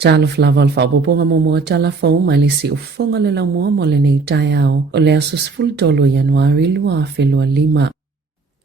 Tala Flaval Faboponga Momo Tala Fou Malisi Ufonga Lela Moa Molene Taiao Oleasus Full Dolo Januari Lua Felua Lima.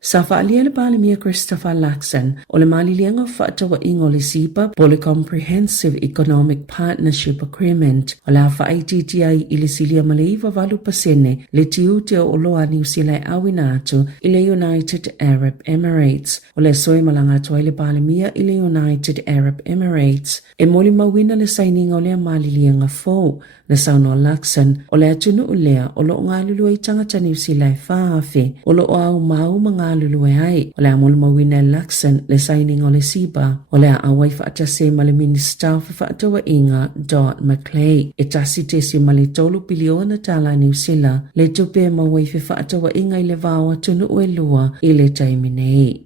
Safa aliele pale mia Christopher Laxon o le malilianga whaatawa ingo le sipa po le Comprehensive Economic Partnership Agreement o le hafa ITTI i le silia maleiva valu pasene le tiute o loa New Zealand awina atu i le United Arab Emirates o le soe malanga toa le pale mia i le United Arab Emirates e moli mawina le saininga o le malilianga fo na sauno Laxon o le atunu ulea o lo ngalulu i tangata New Zealand whaafe o lo au mau mga lulu ai o le amol mawina Laxon le signing o le siba o le awai whaatase ma le minister whaatawa inga Dot McClay e tasi tesi ma le tolu piliona tala New Zealand le tupe mawai whaatawa inga i le vawa tunu ue lua i le taiminei.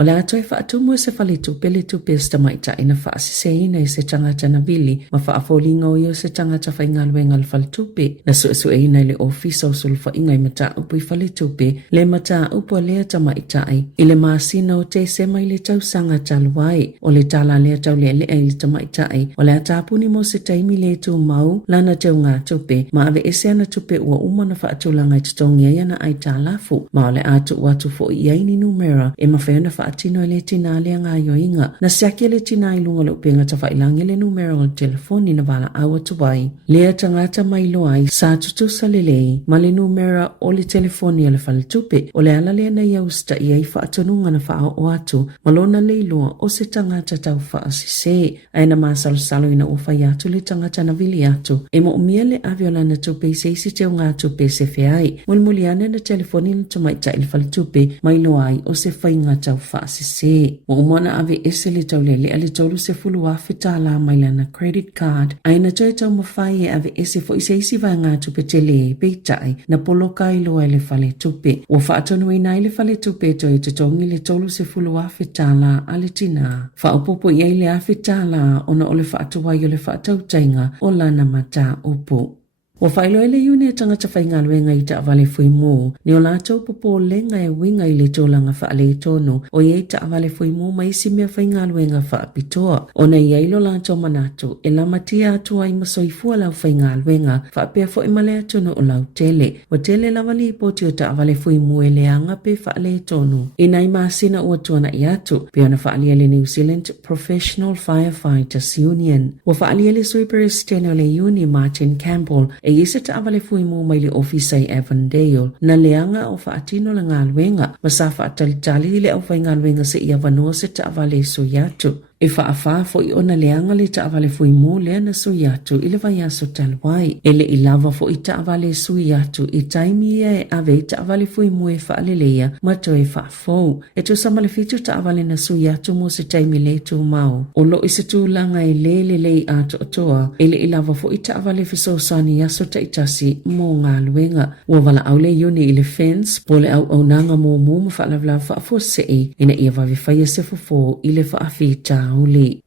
O le atoi whaatumu se whaletupe le tupe stamaita ina whaasiseina i se tangata na vili ma whaafolinga o iyo se tangata whaingaluenga le whaletupe na suesueina le ofisa o sulfa inga i mata upu i whaletupe le mata upu lea tamaitai i le maasina o te sema i le tausanga taluai o le tala lea tau lea lea i le tamaitai o le atapuni mo se taimi le tu mau lana tau ngā tupe ma ave ese ana tupe ua umana whaatulanga i tutongia iana ai Tala Fou ma o le atu watu fo i aini numera e mawhayona atino le tina le nga yoinga na siaki le tina i lunga le upenga ta whailangi le numero o telefoni na wala awa tuwai lea tangata mailo ai sa tutusa lelei ma le numero o le telefoni o le whaletupe o le ala lea na iausta i ai whaatonunga na wha o atu malona leilua o se tangata tau whaasise aina maasalo ina uwhai atu le tangata na vili atu e mo umia le aviola na tupe se isi teo ngā tupe se feai mulmuliane na telefoni na tumaita il whaletupe mailo ai o se whainga tau asise. Mo umana ave ese le tau lele ale tolu se fulu wafi tala mailana credit card. Aina toi tau mawhai e ave ese fo ise isi vai ngā tupe tele peitai na poloka ilo e le fale tupe. Wa whaatonu ina i le fale tupe toi te tongi le tolu se fulu wafi tala ale tina. Whaopopo i le afi tala ona o le whaatuwai o le whaatau tainga o lana mata upo. Wa whailo ele iune tangata whaingaluenga i ta avale fui mō, ni o lātou popo lenga e winga i le tōlanga whaale tono, o iei ta avale fui mō maisi mea whaingaluenga whaapitoa. O na ieilo lātou manatu, e lamatia atua i masoifua lau whaingaluenga, whaapea fo i malea tono o lau tele. Wa tele lawali i poti o ta avale fui mō e leanga pe whaale tono. I nai maasina ua tuana i atu, pe ona whaalia le New Zealand Professional Firefighters Union. Wa whaalia le Superisteno le Uni Martin Campbell, e ise ta avale fui mo mai le ofisa i Avondale na leanga o whaatino le ngā luenga ma sa whaatalitali le au whai ngā luenga se i avanoa se ta avale so yatu. E whaafaa fo i ona leanga le ta avale fui mo lea na so yatu i le vai aso talwai. E le i lava fo i ta avale so yatu i taimi ia e ave ta avale fui mo e whaalelea ma to e whaafou. E tu samale fitu ta avale na so yatu mo se taimi le tu mau. O lo i se tu langa i le i ato atoa. E le i lava fo i ta avale fiso sani aso ta itasi mo ngā luenga. Ua wala au le yuni i le fence po le au nanga mo mo ma whaalavla whaafo se e ina ia wawe whaia se fofo i le whaafita Uli.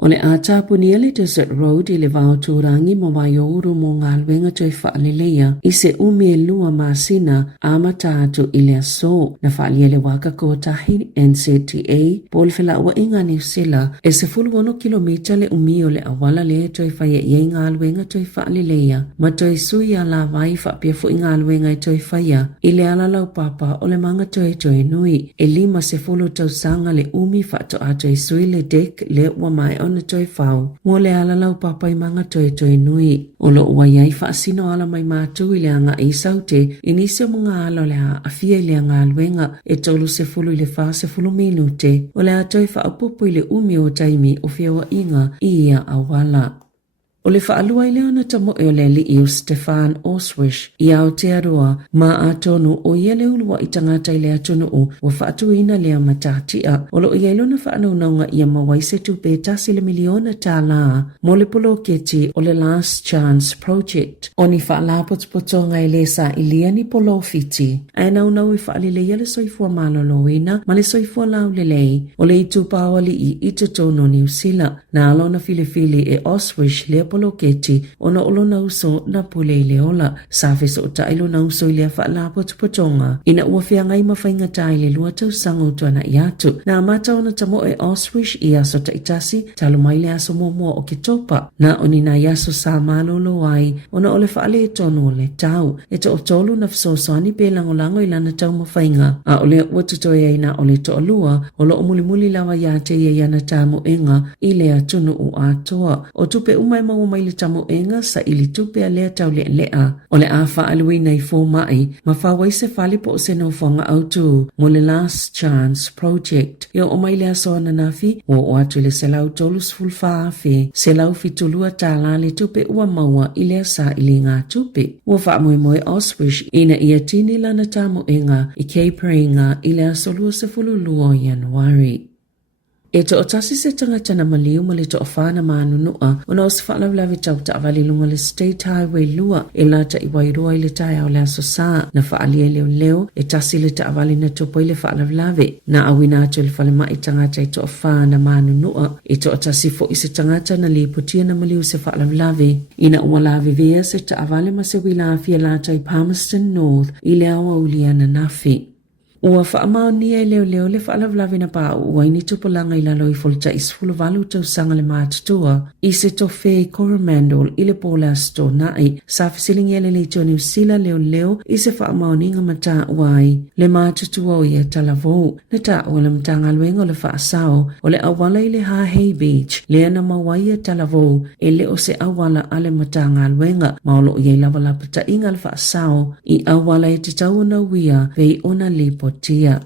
O le ātāpuni le Desert Road i le vao tūrangi mo mai o uru mo ngā luenga toi whaalelea i se ume lua māsina a matātu i le aso na whaalia le waka kotahi NCTA po le whila ua inga New Zealand e se 40 kilomita le umi o le awala le toi whaia i ngā luenga toi whaalelea ma toi sui a la vai whaapia fu i ngā luenga i toi whaia i le ala lau papa o le manga toi nui e lima se 10 tausanga le umi whaato a toi sui le dek le ua mai ona toi whau. Mo le ala lau papai manga toi nui. O lo ua iai whaasino ala mai mātu i le anga i saute, inisio mga ala le a awhia i le anga aluenga e tolu se fulu i le wha se fulu minute. O le a toi whaapupu i le umi o taimi o whiawa inga i ia awala. O le whaalua i leona tamo e o le li i o Stefan Oswish i Aotearoa ma a tonu o ia le ulua i tangata i le atonu o whaatuina lea matatia. O lo ia ilona whaanaunga ia mawaise tupe tasi le miliona tā la mo le polo keti o le Last Chance Project. O ni whaalapotopotonga i le sa i lia ni polo fiti. Ai naunau i whaalile ia le soifua maloloina ma le soifua lau le lei. O le i tupawali i itotono New Zealand na alona filifili e Oswish le polo keti ona olo na uso na pule leola safi so tailo na uso ile fa'ala potonga ina ua fia ngai mafainga taile lua tau sango tuana iatu na amata ona tamo e Oswish ia so taitasi talo maile aso momoa o kitopa na onina yaso sa malolo ai ona ole fa'ale tono ole tau e to otolu na fsosani pe langolango ilana tau mafainga a ole ua tutoe ina ole to olua olo omuli lawa ya te ia yana tamo enga ile atunu u atoa o tupe umai mau maile tamo enga sa ili tupe a lea tau lea ole a fa'aluina i fo mai ma fawai se fali po se no fonga autu mo le Last Chance Project yo o maile aso ananafi o atu le selau tolus fulfaafe selau fitulua tala le tupe ua maua ile sa ili ngā tupe ua fa moe Oswish ina ia tini lana tamo enga i kei prainga ile aso lua se fululua Januari. E to otasi se tangata na maliu ma le to ofana manunua ona o se whaalawlawe tau taawali lunga le State Highway lua e lata i wairua i le tae o le aso saa na whaalia leo e tasi le taawali na topo i le whaalawlawe na awina atu le whalema i tangata i to ofana manunua e to otasi fo i se tangata na le potia na maliu se whaalawlawe ina umalawe vea se taawali ma se wilafia lata i Palmerston North i le awa uliana nafi. Ua whaamao nia i leo le whaalawlawe na pā ua ini tupolanga i lalo i folta i sfuluwalu tau sanga le mātutua i se tofe Coromandel i le pola sto nai sa fisilingi ele le tō New Zealand leo i se whaamao ninga mata uai le mātutua o ia Tala Fou na ta ua le mtanga luenga o le whaasao o le awala i le Hay Beach le ana mawai a Tala Fou e le o se awala ale matanga luenga maolo i lawala pata inga le whaasao i awala e te tau na wia vei ona lipo tia.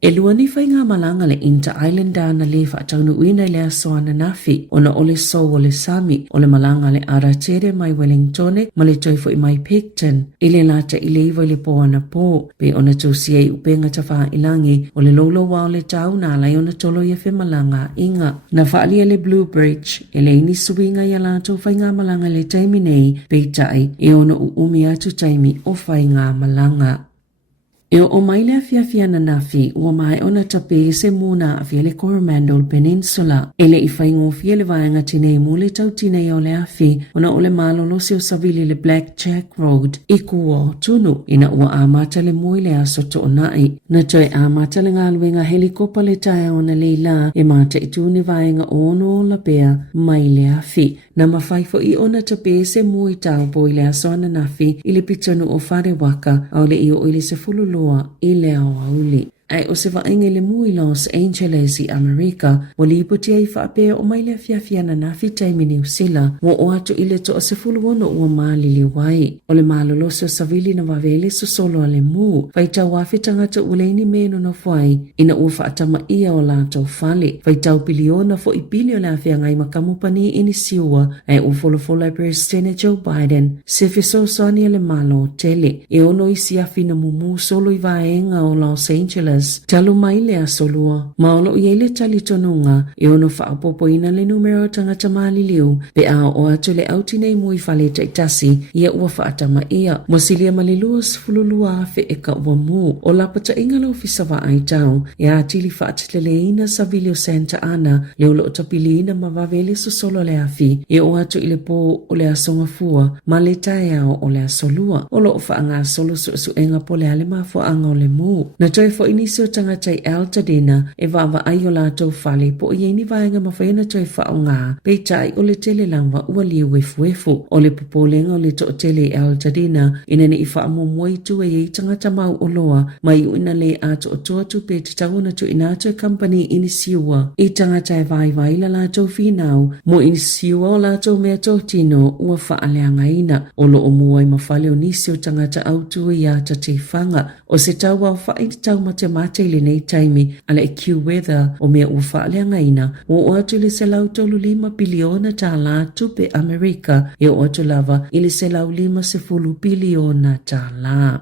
E lua ni whainga malanga le Inter Islander na le whaataunu uina i le asoana nafi ona ole so o le Sami o le malanga le Aratere mai Wellingtone ma le toifo i mai Picton i le lata i le iwa i le poana po pe ona tausia i upenga ta wha ilangi o le lolo wa o le tau na lai ona tolo i a malanga inga na whaalia le Blue Bridge e le ini suinga i a lato whainga malanga le taimi nei pe tai e ona umi atu taimi o whainga malanga. E o maile a fia na nafi ua mai ona tape se muna a fia le Coromandel Peninsula. Ele i whaingo fia le vaenga tinei mule tau tinei o le afi ona o le malolo se o savili le Blackjack Road i kua tunu ina ua amata le mui le aso to onai. Na toi amata le ngaluenga helikopa le tae ona leila e mata i tuni vaenga ono la pea mai le afi. Na mawhaifo i ona tape se mui tau po i le aso ana nafi i le pitonu o whare waka au le i o ili se fululu i leo auli. Ai o se vaenga le mui Los Angeles i Amerika o li ipotia i whaapea o maile fia na nafi taimi New Zealand o atu i le to o se fuluono ua maali li wai. O le malolo se o savili na wawele so solo ale mu. Faitau wafi tangata uleini meno na fwai ina ua whaatama ia o lato fale. Faitau biliona fo i bilio la fia ngai makamupani ini siua ai o folofolo President Joe Biden se fiso soani le malo tele. E ono isi afi na mumu solo i vaenga o Los Angeles talu mai le asolua. Maolo i ele tali tonunga e ono whaapopo ina le numero tangata mali liu pe a o atu le auti nei mui fale taitasi ia ua whaatama ia. Mosilia malilua sfululua afe e ka ua mu. O lapata ingalo fisawa ai tau e a tili whaatilele ina Savilio Santa Ana leo lo tapili ina mawavele so solo le afi e o atu ile po o le asonga fua ma le tae ao o le asolua. O lo whaanga solo su enga po le ale mafo anga o le mu. Na toi fo ini so tangata i Altadena e wawa ai o lato fale po i ni vaenga mawhaina toi whao ngā pe tai o le tele langwa ua li wefu. O le popolenga o le to tele i Altadena ina ni i wha mwoi tu e i tangata mau o loa mai uina le ato o tuatu pe te tanguna tu inato e company ini siua i tangata e vai la lato finau mo ini siua o lato mea to tino ua wha aleanga ina o lo o muai mawhale o nisi o tangata autu i ata te whanga o se tau au wha i tau mate ili nei taimi ala e Q-Weather o mea ua whaaleanga ina o atu le selau tolu 5 biliona ta la tupe Amerika e o atu lava ili selau 5 biliona ta la.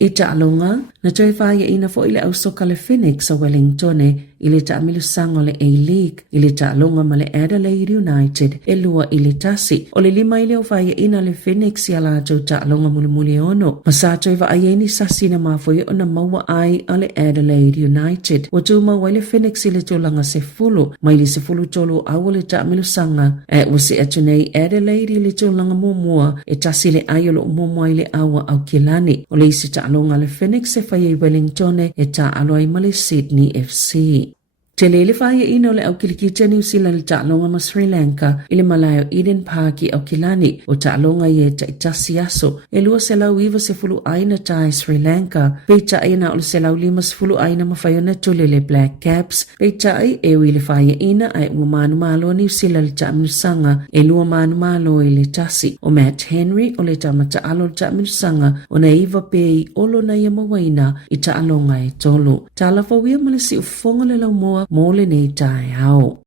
I ta alonga, Na toi whaia ina fo ile au soka le Phoenix a Wellington ile ta amilu sanga le A-League, ile ta longa ma le Adelaide United, e lua ile tasi. O le 5 ile o whaia ina le Phoenix ia la tau ta longa muli ono. Masa toi wa aieni sasi na mafoi o na maua ai a le Adelaide United. Wa tu maua ile Phoenix ile tolanga se fulu, ma ile se fulu tolu au le ta amilu sanga. Wa se atunei Adelaide ile tolanga mua e tasi le ayolo mua ile awa au kilani. O le isi ta longa le Phoenix e whaia Wellington e ta aloai ma le Sydney FC. Te le whaia ina o le au kilikita New Zealand le ta'alonga ma Sri Lanka i le malayo Eden Park i au kilani o ta'alonga i e ta itasi aso e lua se lau iwa se fulu aina ta Sri Lanka pei ta ina o le se lau 5 se fulu aina ma whaiona tule le Black Caps pei ta i e ui le whaia ina ai ua manu malo New Zealand le ta'amilusanga e lua manu malo i le tasi o Matt Henry o le tamata alo le ta'amilusanga o na iwa pei olo na ia mawaina i ta'alonga e tolu. Tala Fou ia ma le si ufonga le lau moa Mole nei tai au.